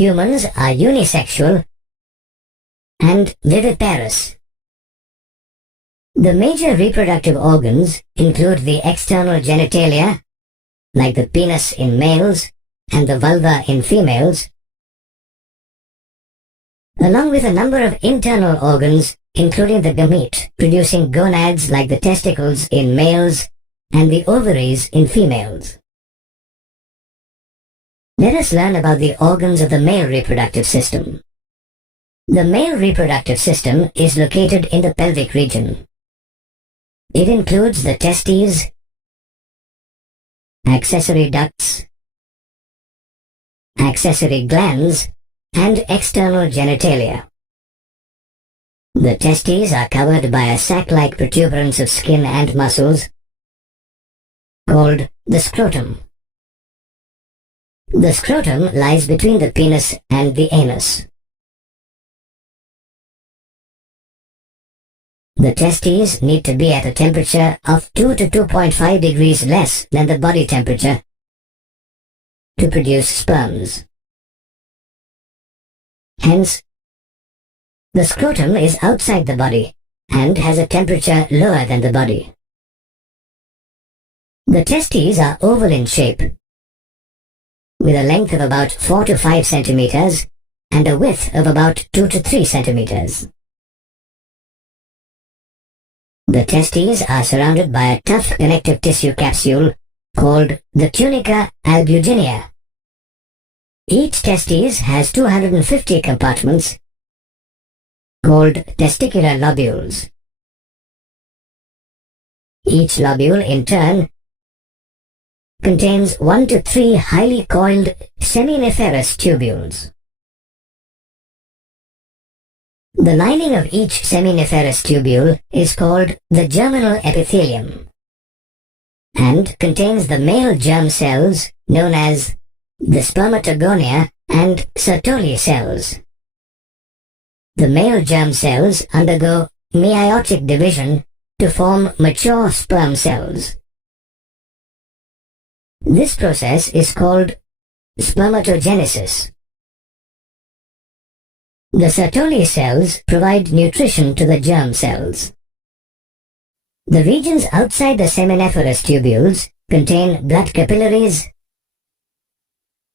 humans are unisexual and viviparous. The major reproductive organs include the external genitalia, like the penis in males and the vulva in females, along with a number of internal organs including the gamete, producing gonads like the testicles in males and the ovaries in females. Let us learn about the organs of the male reproductive system. The male reproductive system is located in the pelvic region. It includes the testes, accessory ducts, accessory glands, and external genitalia. The testes are covered by a sac-like protuberance of skin and muscles called the scrotum. The scrotum lies between the penis and the anus. The testes need to be at a temperature of 2 to 2.5 degrees less than the body temperature to produce sperms. Hence, the scrotum is outside the body and has a temperature lower than the body. The testes are oval in shape, with a length of about 4 to 5 centimeters and a width of about 2 to 3 centimeters. The testes are surrounded by a tough connective tissue capsule called the tunica albuginea. Each testes has 250 compartments called testicular lobules. Each lobule, in turn, contains 1 to 3 highly coiled seminiferous tubules. The lining of each seminiferous tubule is called the germinal epithelium and contains the male germ cells known as the spermatogonia and Sertoli cells. The male germ cells undergo meiotic division to form mature sperm cells. This process is called spermatogenesis. The Sertoli cells provide nutrition to the germ cells. The regions outside the seminiferous tubules contain blood capillaries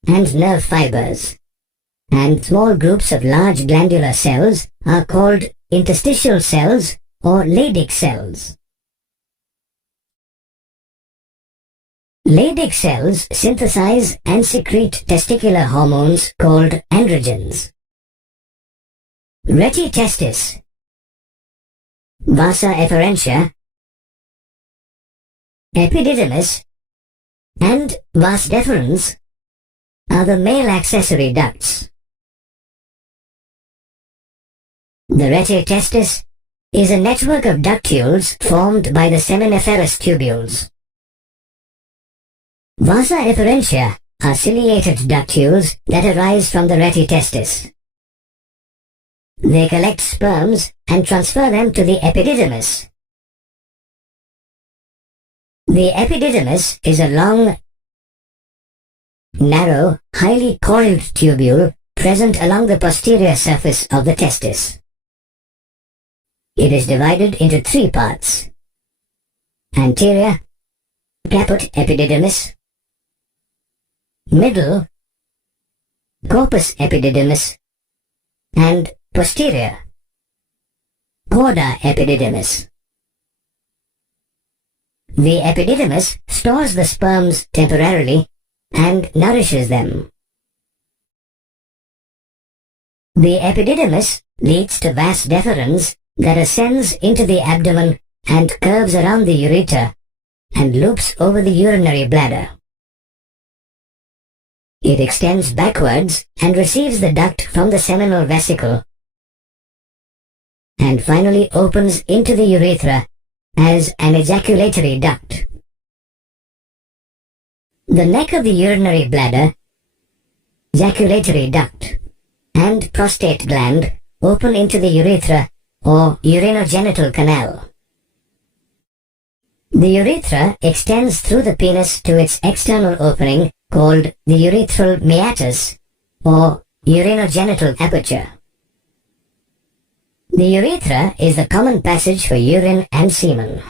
and nerve fibers, and small groups of large glandular cells are called interstitial cells or Leydig cells. Leydig cells synthesize and secrete testicular hormones called androgens. Reti testis, vasa efferentia, epididymis, and vas deferens are the male accessory ducts. The reti testis is a network of ductules formed by the seminiferous tubules. Vasa efferentia are ciliated ductules that arise from the reti testis. They collect sperms and transfer them to the epididymis. The epididymis is a long, narrow, highly coiled tubule present along the posterior surface of the testis. It is divided into 3 parts: anterior, caput epididymis; middle, corpus epididymis; and posterior, cauda epididymis. The epididymis stores the sperms temporarily and nourishes them. The epididymis leads to vas deferens that ascends into the abdomen and curves around the ureter and loops over the urinary bladder. It extends backwards and receives the duct from the seminal vesicle, and finally opens into the urethra as an ejaculatory duct. The neck of the urinary bladder, ejaculatory duct, and prostate gland open into the urethra or urinogenital canal. The urethra extends through the penis to its external opening called the urethral meatus or urinogenital aperture. The urethra is the common passage for urine and semen.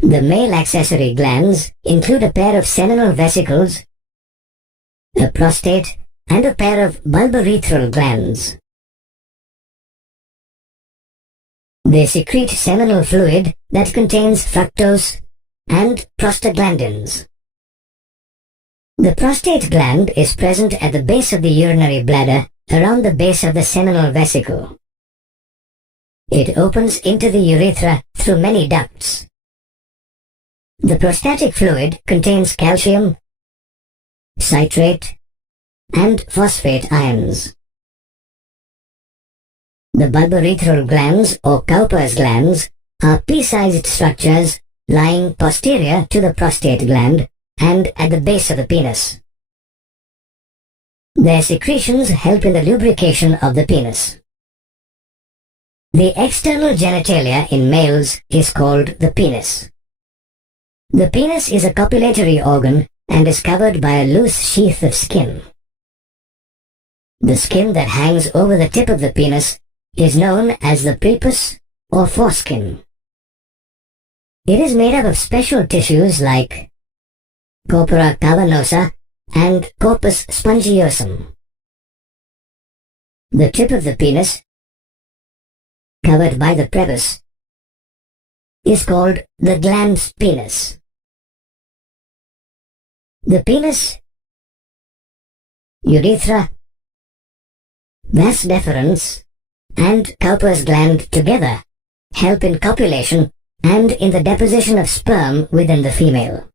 The male accessory glands include a pair of seminal vesicles, a prostate, and a pair of bulbourethral glands. They secrete seminal fluid that contains fructose and prostaglandins. The prostate gland is present at the base of the urinary bladder around the base of the seminal vesicle. It opens into the urethra through many ducts. The prostatic fluid contains calcium, citrate, and phosphate ions. The bulbourethral glands or Cowper's glands are pea-sized structures lying posterior to the prostate gland and at the base of the penis. Their secretions help in the lubrication of the penis. The external genitalia in males is called the penis. The penis is a copulatory organ and is covered by a loose sheath of skin. The skin that hangs over the tip of the penis is known as the prepuce or foreskin. It is made up of special tissues like corpora cavernosa and corpus spongiosum. The tip of the penis, covered by the prepuce, is called the glans penis. The penis, urethra, vas deferens, and Cowper's gland together help in copulation and in the deposition of sperm within the female.